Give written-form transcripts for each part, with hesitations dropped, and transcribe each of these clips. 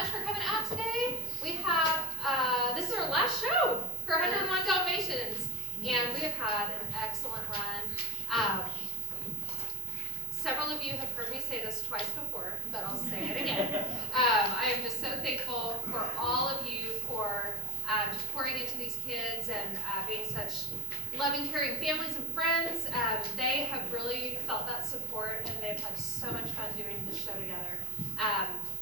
much for coming out today. We have, this is our last show for 101 Dalmatians, and we have had an excellent run. Several of you have heard me say this twice before, but I'll say it again. I am just so thankful for all of you for just pouring into these kids and being such loving, caring families and friends. They have really felt that support, and they've had so much fun doing this show together.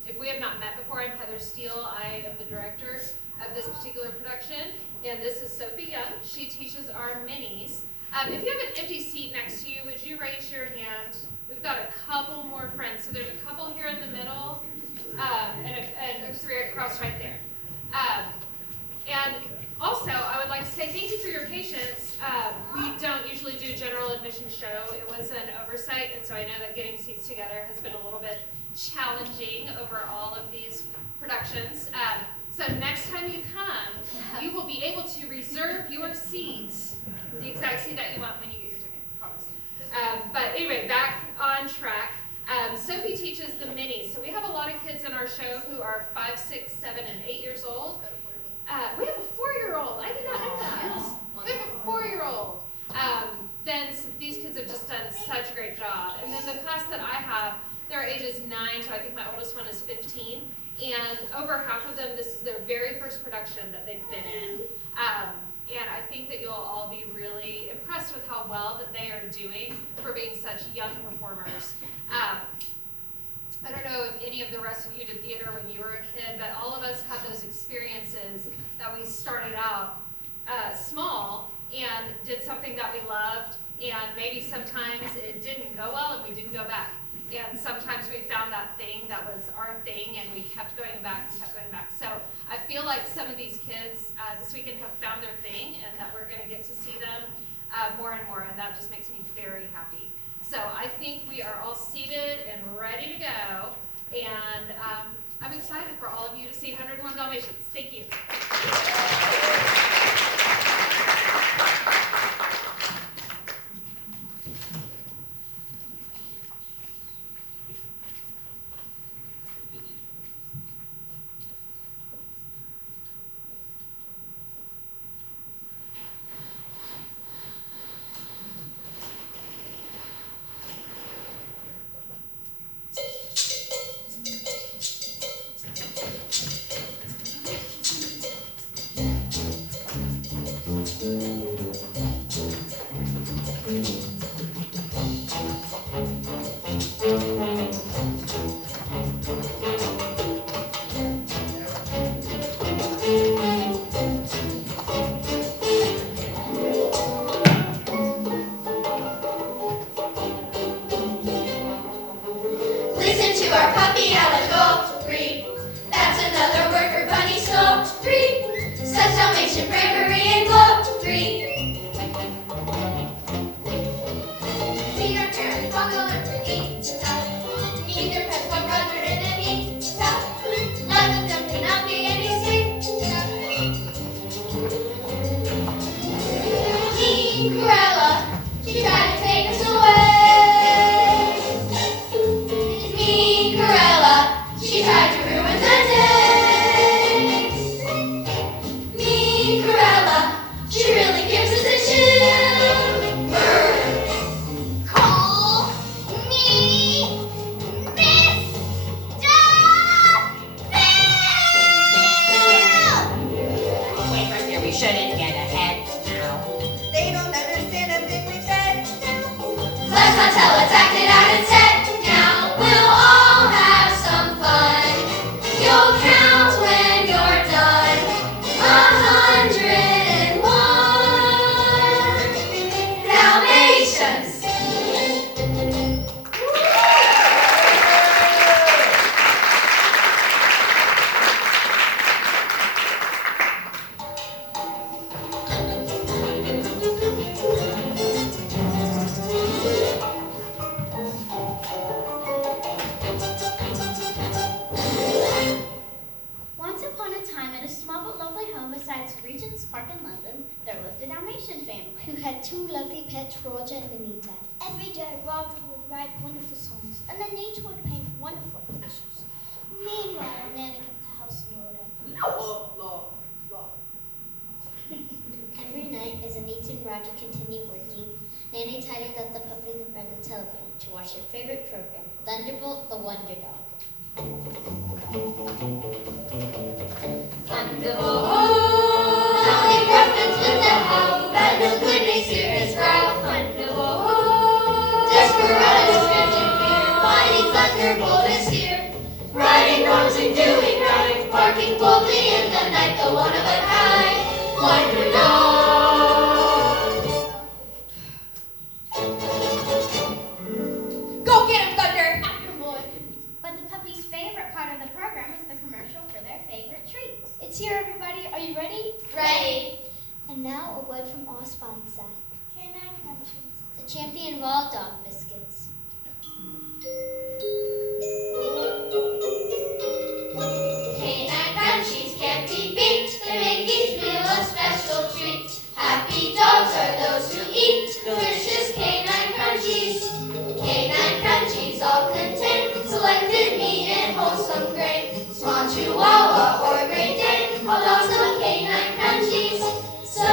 If we have not met before, I'm Heather Steele. I am the director of this particular production, and this is Sophie Young. She teaches our minis. If you have an empty seat next to you, would you raise your hand? We've got a couple more friends. So there's a couple here in the middle, and three across right there. And also, I would like to say thank you for your patience. We don't usually do general admission show. It was an oversight, and so I know that getting seats together has been a little bit challenging over all of these productions. So next time you come, you will be able to reserve your seat, the exact seat that you want when you get your ticket, I promise. But anyway, back on track. Sophie teaches the minis. So we have a lot of kids in our show who are 5, 6, 7, and 8 years old. We have a 4-year-old. I did not know that. We have a 4-year-old. Then these kids have just done such a great job. And then the class that I have, their ages 9 to I think my oldest one is 15. And over half of them, this is their very first production that they've been in. And I think that you'll all be really impressed with how well that they are doing for being such young performers. I don't know if any of the rest of you did theater when you were a kid, but all of us had those experiences that we started out small and did something that we loved, and maybe sometimes it didn't go well and we didn't go back. And sometimes we found that thing that was our thing and we kept going back and kept going back. So I feel like some of these kids this weekend have found their thing and that we're going to get to see them more and more, and that just makes me very happy. So I think we are all seated and ready to go, and I'm excited for all of you to see 101 Dalmatians. Thank you. Cruella, she tried to take us away. Me, Cruella, she tried to ruin the day. Me, Cruella, she really gives us a chill. Call me Mr. Phil. Wait right there, we shouldn't get ahead now. They don't understand a thing we said. Let's not tell, let's act it out instead. Now we'll all have some fun. You'll count when you're done. 101 Dalmatians. Once upon a time, in a small but lovely home beside Regent's Park in London, there lived a Dalmatian family who had 2 lovely pets, Roger and Anita. Every day, Roger would write wonderful songs, and Anita would paint wonderful pictures. Meanwhile, Nanny got the Every night, as Anita and Roger continued working, Nanny tidied up the puppies in front of the television to watch their favorite program, Thunderbolt the Wonder Dog. Thunderbolt, howling gruffins with a howl, but no good may steer his brow. Thunderbolt, desperados cringe in fear, mighty Thunderbolt is here. Righting wrongs and doing right, barking boldly in the night, the one of a kind Wonder Dog. Go get him, Thunder! Afterward. But the puppy's favorite part of the program is the commercial for their favorite treats. It's here, everybody. Are you ready? Ready. And now a word from our sponsor, Canine Crunchies. the champion of all dog biscuits. Canine Crunchies can't be beat. They make each meal a special treat. Happy dogs are those who eat delicious Canine Crunchies. Canine Crunchies all contain selected meat and wholesome grain. Small Chihuahua or Great Dane, all dogs love Canine Crunchies. So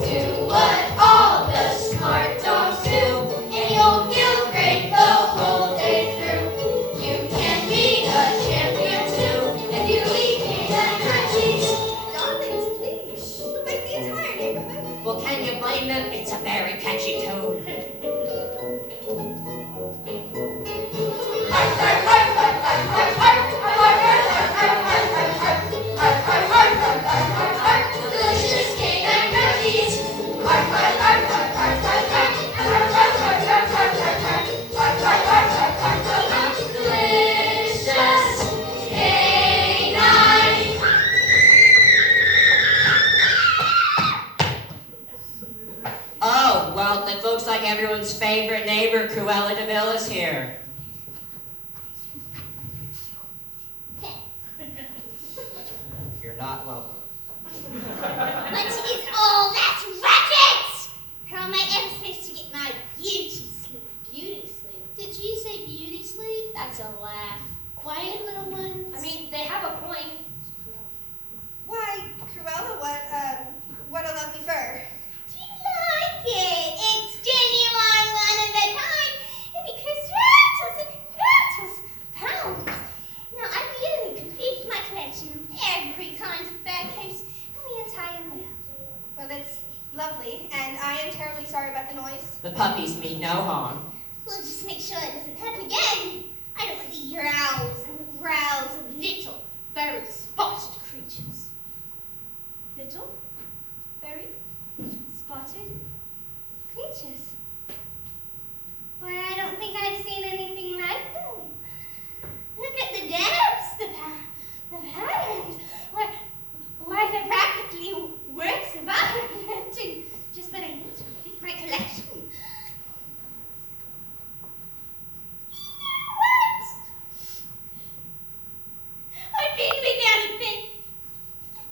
do what all the smart dogs do, and you'll feel great the whole day through. You can be a champion too if you eat Canine Crunchies. Darlings, please. You make the entire neighborhood. Well, can you blame them? It's a very catchy tune. Delicious Canine Crunchies. Delicious Canine. Oh, well, it looks like everyone's favorite neighbor, Cruella DeVille, is here. You're not welcome. What is all that racket? How am I ever supposed to get my beauty sleep? Beauty sleep. Did you say beauty sleep? That's a laugh. Quiet, little ones. I mean, they have a point. Why, Cruella, what a lovely fur. Do you like it? It's genuine, one of a kind. And it costs rattles and rattles pounds. Now, I really complete my collection of every kind of fur coat in the entire world. Well, that's lovely, and I am terribly sorry about the noise. The puppies mean no harm. We'll just make sure it doesn't happen again. I don't want the growls and the growls of little, very spotted creatures. Little, very spotted creatures. Why, I don't think I've seen anything like them. Look at the depths, the patterns. Why, they're practically works of art. Just what I need to complete my collection. What? I've been without a pen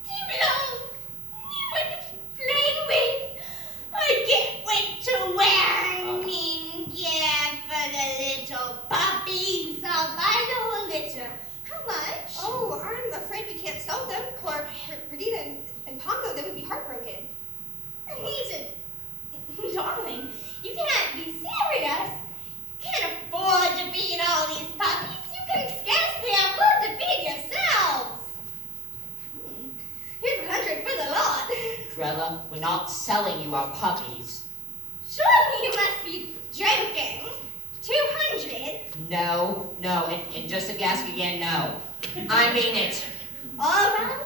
too long. You want to play with? I can't wait to wear. I mean, yeah, for the little puppies. I'll buy the whole litter. How much? Oh, I'm afraid we can't sell them. For Perdita and Pongo, they would be heartbroken. Anita, darling, you can't be serious. You can't afford to feed all these puppies. You can scarcely afford to feed yourselves. Here's 100 for the lot. Cruella, we're not selling you our puppies. Surely you must be joking. 200? No, and just if you ask again, no. I mean it. All right.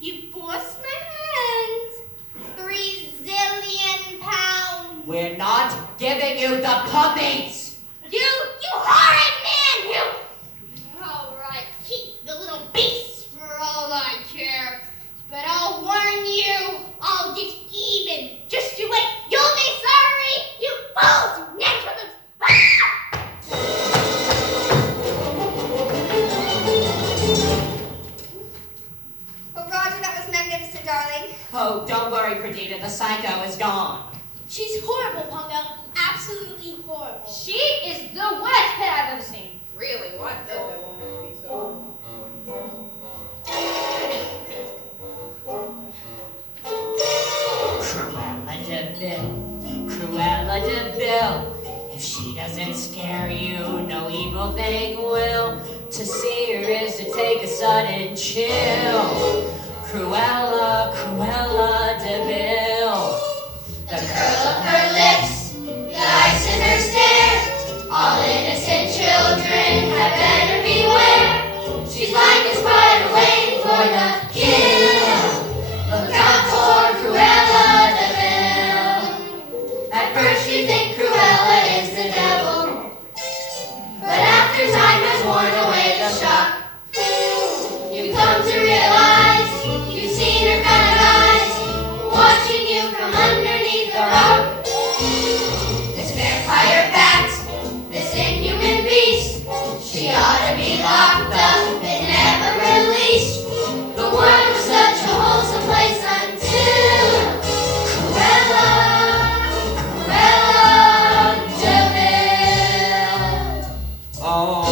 You forced my hand. 3 zillion pounds. We're not giving you the puppies! You horrid man! You! All right, keep the little beasts for all I care. But I'll warn you, I'll get even. Just you wait, you'll be sorry, you fools, you naturals. Oh, Roger, that was magnificent, darling. Oh, don't worry, Perdita, the psycho is gone. She's horrible, Pongo. Absolutely horrible. She is the worst pet I've ever seen. Really, why does that woman have to be so Cruella DeVille. If she doesn't scare you, no evil thing will. To see her is to take a sudden chill. Cruella, Cruella DeVille. The curl of her lips, the ice in her stare. All innocent children had better beware. She's like a spider waiting for the kill. Look out for Cruella DeVille. At first you think Cruella is the devil, but after time has worn away the shock, you come to realize you've seen her kind of eyes watching you from underneath the rock. This vampire bat, this inhuman beast, she ought to be locked up and never released. The world was such a wholesome place until Cruella, Cruella DeVille. Oh.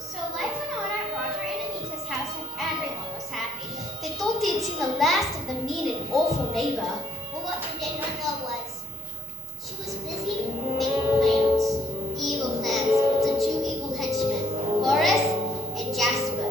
So life went on at Roger and Anita's house and everyone was happy. They thought they'd seen the last of the mean and awful neighbor. But what they did not know was she was busy making plans, evil plans, with the two evil henchmen, Horace and Jasper.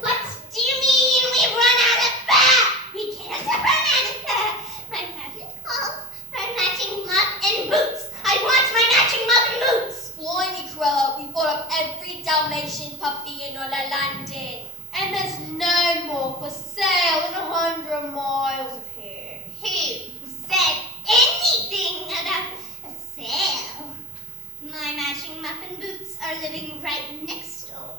What do you mean we've run out of fat? We can't have run out of fat. My matching clothes, my matching muff and boots. I want my matching muff and boots. Blimey, Cruella, we bought up every Dalmatian puppy in all of London. And there's no more for sale in 100 miles of here. Who said anything about a sale? My matching muff and boots are living right next door.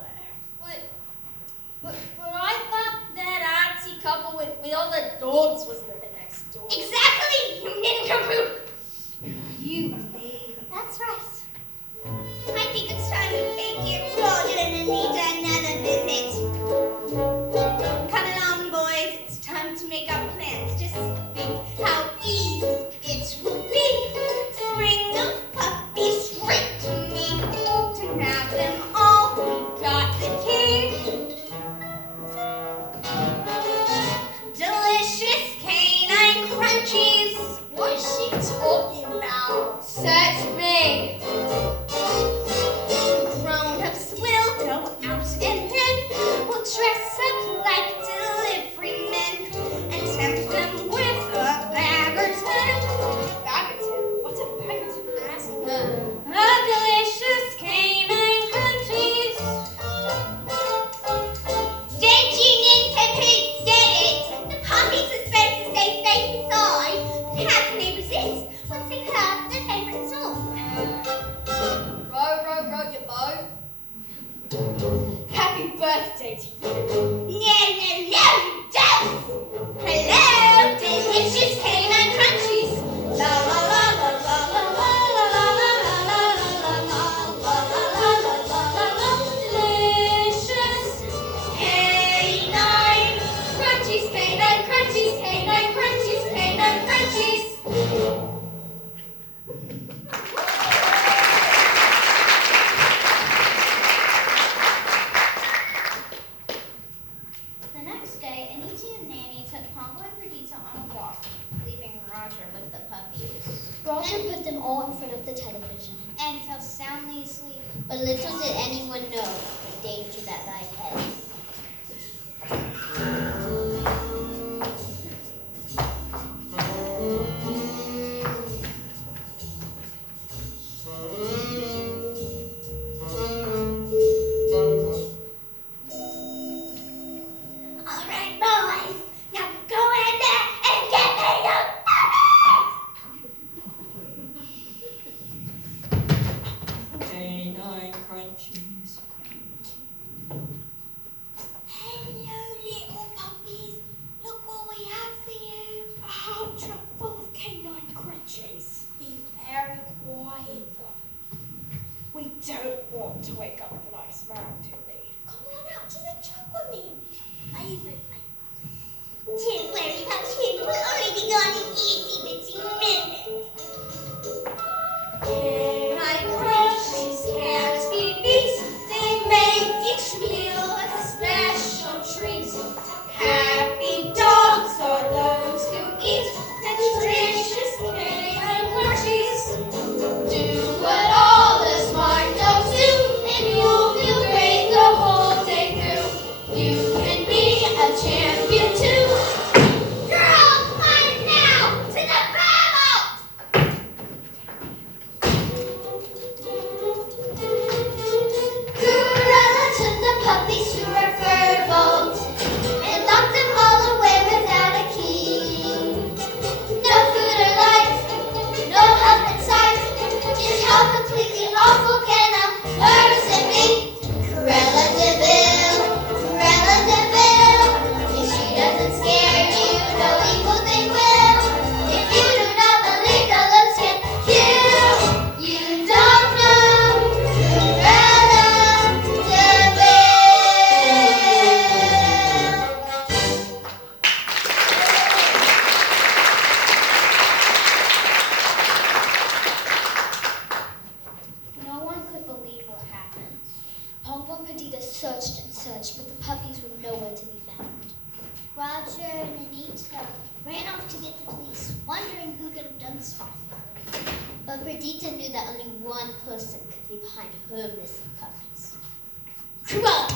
But I thought that artsy couple with all the dogs was living next door. Exactly, you nincompoop. You babe. That's right. I think it's time to give Roger and Anita another visit. Come along, boys. It's time to make our plans. Just think how easy it would be to bring those puppies straight to me. To have them all, we got the key. Delicious canine crunchies. What is she talking about? Search me. Grown-ups will go out and then we'll dress up like delivery men and tempt them with a bagerton. Bagerton? What's a bagerton? Ask her. A delicious canine crunchies. Denching incomplete state. The puppies are supposed to stay safe inside. How can they resist once they've heard their favorite song? Row your boat. Happy birthday to you. No, you don't! Hello, delicious canine crunchies! La la la la la la la la la la la la la la la. Delicious canine crunchies, canine crunchies, canine crunchies, canine crunchies. The next day, Anita and Nanny took Pongo and Perdita on a walk, leaving Roger with the puppies. Roger put them all in front of the television. And fell soundly asleep. But little did anyone know the danger that lay ahead. All right, boys, now go in there and get me those puppies! Canine crunchies. don't want to wake up the nice man to me. Come on out to the joke with me. Favorite. Don't worry about him. We'll only be gone in itty-bitty minutes. Can I crush these cats be beast? They make each meal a special treat. Happy dogs are those who eat the nutritious canine crunchies. Do what all the smart dogs do, and you'll feel great the whole day through. You can be a champion too. Girl, climb now to the battle! Cruella took the puppies to her fur vault and locked them all away without a key. No food or light, no help in sight. Just how completely awful can a person be? Cruella de Vil, if she doesn't scare you, no evil thing will. If you do not believe the looks can kill, you don't know Cruella de Vil. No one could believe what happened. Pompa Perdita searched and searched, but the puppies were nowhere to be found. Roger and Anita ran off to get the police, wondering who could have done this awful thing. But Perdita knew that only one person could be behind her missing puppies. Cruella!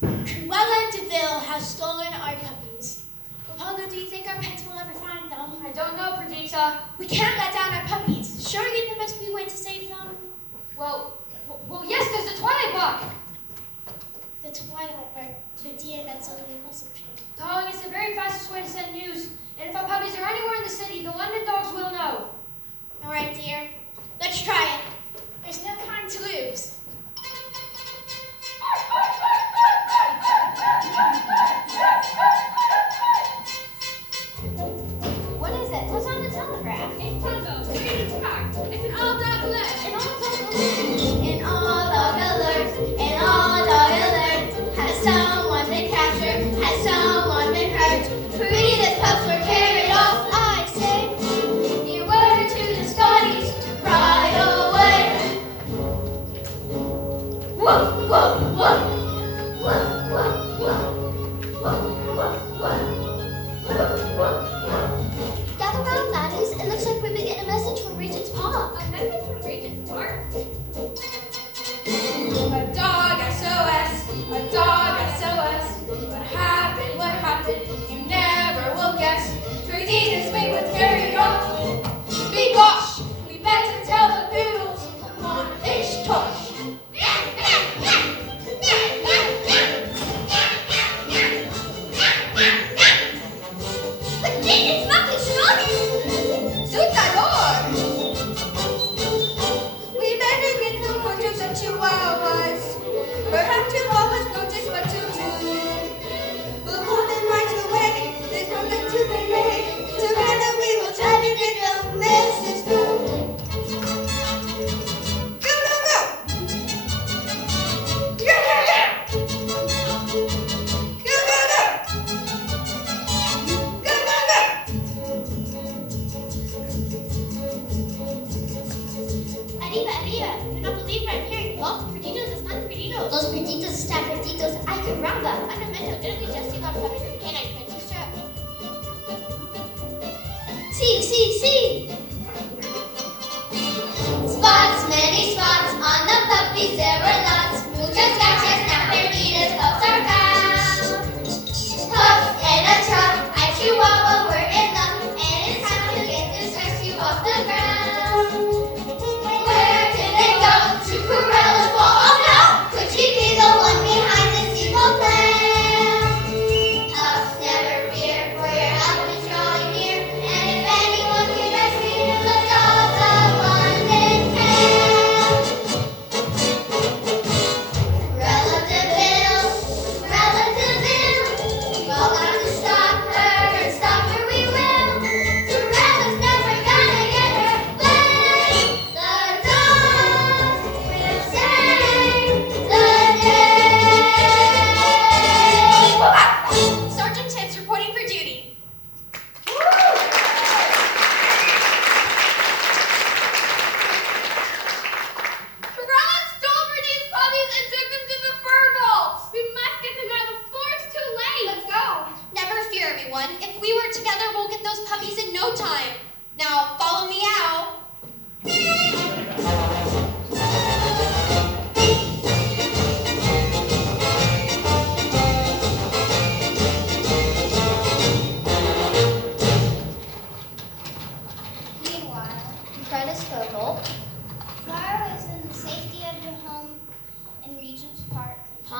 Cruella de Vil has stolen our puppies. Rapunzel, do you think our pets will ever find them? I don't know, Perdita. We can't let down our puppies. Surely there must be a way to save them. Well, yes, there's a Twilight Book. The Twilight Bird. Perdita, that's only impossible. Darling, it's the very fastest way to send news. And if our puppies are anywhere in the city, the London dogs will know. All right, dear. Let's try it. There's no time to lose. What is it? What's on the telegraph? It's Tonto. It's packed. It's an all-dog list. An all dog alert, an all dog alert. Has someone been captured? Has someone been hurt? Perdita's pups were carried off, I say. You were to the Scotties right away. Woof, woof, woof. Woof, woof, woof. Woof, woof, woof. Woof, woof, woof. Gather round, laddies. It looks like we've been getting a message from Regent's Park. A message from Regent's Park. A dog SOS, a dog SOS. What happened? What happened? You never will guess. Perdita's wing was carried off. Be gosh, we better tell the poodles. Come on, H tosh. Perdita's fucking shorty. Sutador! We better get some photos of chihuahuas. Perhaps chihuahuas know just what to do. We'll pull them right away. There's nothing to be made. Together we will try to get the message through. Go, go, go! Go, go, go! Go, go, go! Go, go, go! Anita, you're not believe what I'm hearing. Los Perditos is not Perditos. Los Perditos está Perditos. I could round up. Fundamental, didn't we just see our puppies in the canine country strap? See. Spots, many spots on the puppies, there were lots. Muchas gracias, now Perditas pups are found. Pups and a truck, I Chihuahua were in luck, and it's time to get this rescue off the ground. Where did they go? To Cruella's wall? Oh no! Could she be the one behind this evil plan? Pups never fear, for your help is drawing near, and if anyone can rescue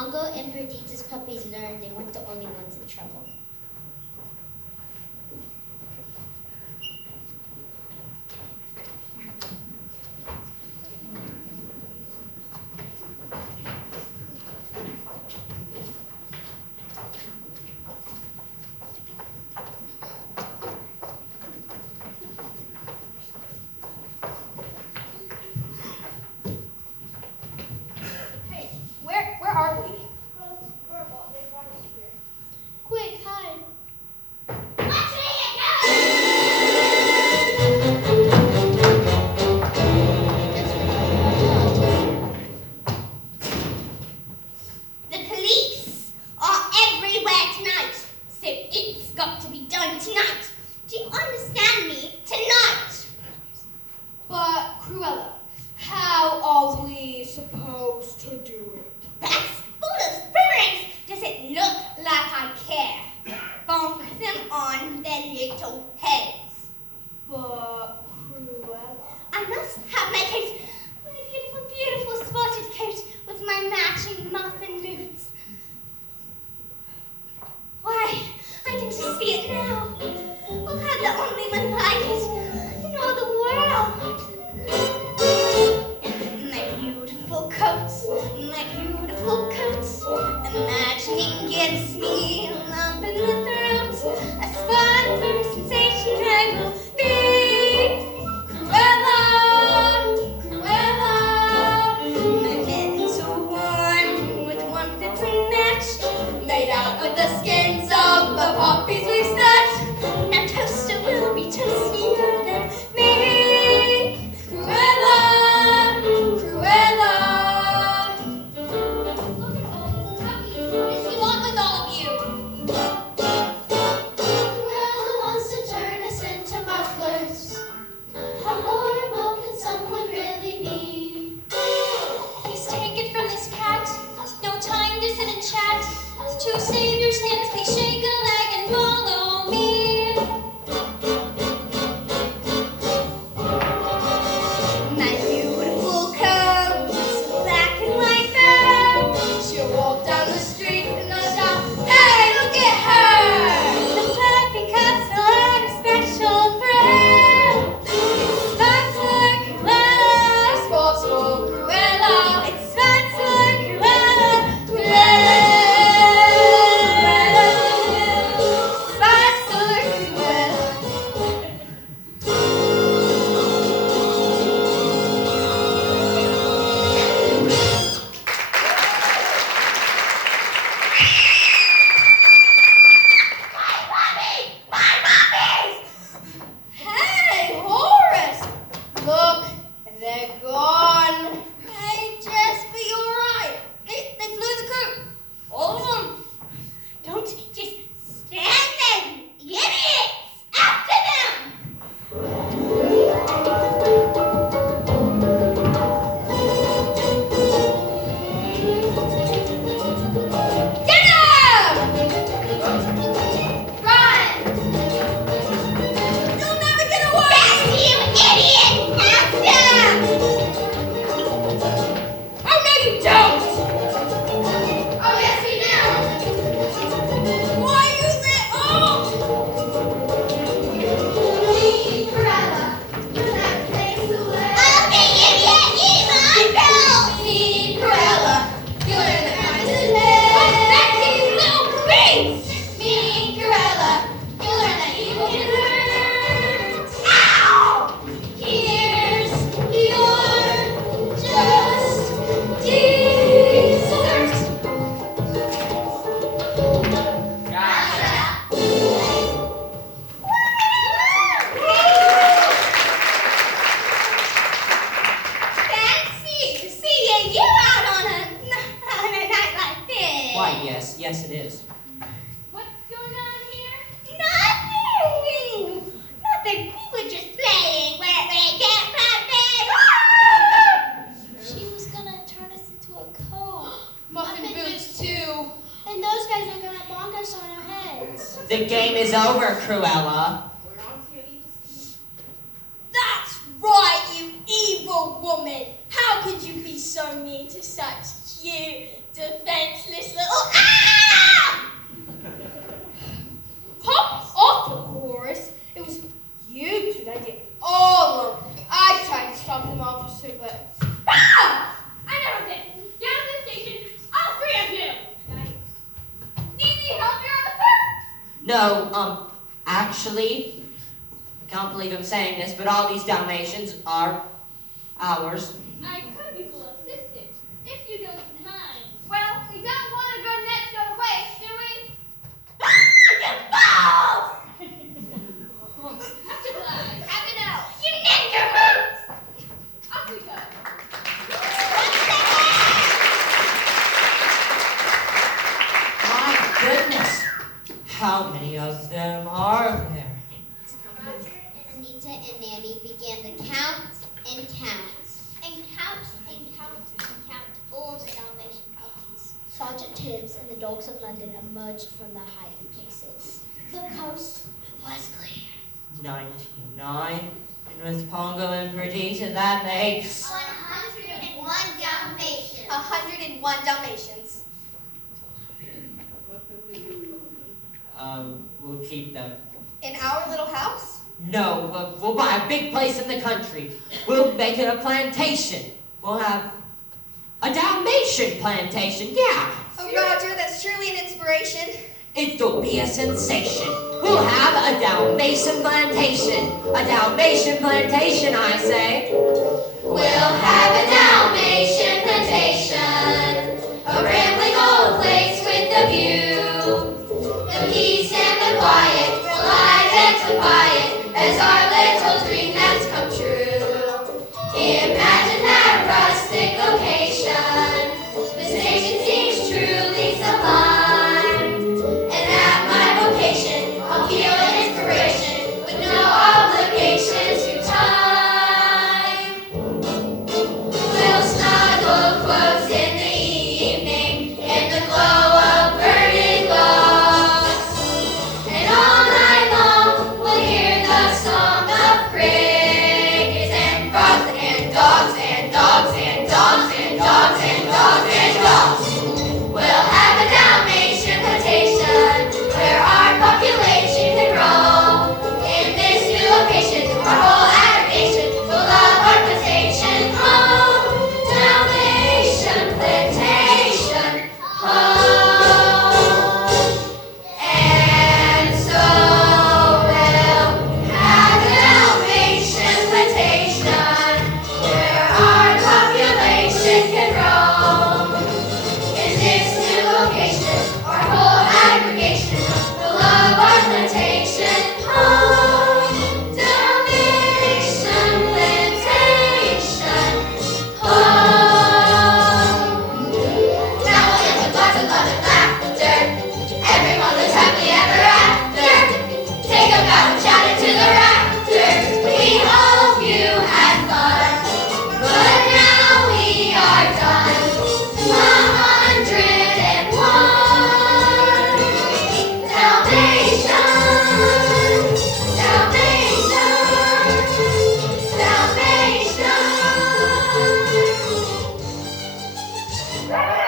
Mongo and Perdita's puppies learned they weren't the only ones in trouble. Hey, where are we? Quick, hide. Watch where you go! The police are everywhere tonight, so it's got to be done tonight. Do you understand me? Tonight! But, Cruella, how are we supposed to do it? That's full of spirits. Does it look like I care? Bonk them on their little heads. But, Cruella... I must have my coat, my beautiful, beautiful spotted coat with my matching muffin boots. Why, I can just see it now. I'll have the only one like it in all the world. My beautiful coat, my beautiful coat. Imagining gives me a lump in the throat. A spot for sensation I will be. Cruella, Cruella. My mittens are warm with warmth that's unmatched. Made out with the skins of the poppies we've snatched. Now toaster will be toastier than me. Cruella, Cruella. Look at all these puppies. What does she want with all of you? Cruella wants to turn us into mufflers. How horrible can someone really be? Please take it from this cat. No time to sit and chat. To save your skins, please shake a leg and follow me. My beautiful coat, black and white fur. She'll walk down the street and I'll shout, hey, look at her! The fluffy cups are a special thrill. Spots for Cruella, Spots for Cruella. it's spots for Cruella, Cruella. Spots for Cruella. Hey, Horace! Look, they're gone. Hey, Jess, but you're right. They flew the coop. All of them. Don't just stand there, you idiots! After them! Get them! Run! You'll never get away! Back to you, idiots! After! Oh, no, you don't! Oh, yes, we do! Why you let off? Me, Cruella, you're that place away. Okay, idiot! Eat my belt! Me, Cruella, you learn the kindness in Back to you, little beast! Me, Cruella, you learn that evil can hurt. Ow! Here's your just dessert. Fancy seeing you out on a night like this. Why, yes it is. What's going on here? Nothing! Nothing. We were just playing where they can't play. She was gonna turn us into a coat. Muffin boots, too. And those guys are gonna bonk us on our heads. The game is over, Cruella. That's right, you evil woman. How could you be so mean to such cute, defenseless little. Ah! Pop off the chorus. It was you two that did all of it. I tried to stop them all for too, but ah! I never did. Get out of the station, all three of you. Need any help, your officer? No, actually, I can't believe I'm saying this, but all these Dalmatians are ours. I could be full assistant, if you don't mind. Well, we don't want a good net to go to waste, do we? Ah, you balls! Have to fly. Have it out. You ninja moves! Off we go. My goodness, how many of them are there? Roger and Anita and Nanny began to count and count. And count and count and count all the Dalmatian puppies. Sergeant Tibbs and the dogs of London emerged from their hiding places. The coast was clear. 99, and with Pongo and Perdita, that makes... 101 Dalmatians. 101 Dalmatians. We'll keep them. In our little house? No, but we'll buy a big place in the country. We'll make it a plantation. We'll have a Dalmatian plantation, yeah. Oh, Roger, that's truly an inspiration. It'll be a sensation. We'll have a Dalmatian plantation. A Dalmatian plantation, I say. We'll have a Dalmatian plantation, a rambling old place with a view. The peace and the quiet will identify it as our little dream that's come true. Imagine that rustic location. The station seems truly sublime. And at my vocation, I'll feel an inspiration with no obligation to time. We'll snuggle close in the evening in the glow of burning logs. And all night long we'll hear the song of crickets and frogs and dogs and dogs and dogs and dogs and dogs and dogs. We'll have a Dalmatian plantation where our population can grow. In this new location, our whole aggregation will love our plantation home. Dalmatian plantation home. And so we'll have a Dalmatian plantation where our population can roam. In this new location, our whole aggregation will love our plantation home. Dalmatian plantation home. Now we'll live with lots of love and laughter. Everyone lives happily ever after. Take a bow and shout it to the rafters. We hope you had fun, but now we are done. 101 Dalmatian, Dalmatian, Dalmatian.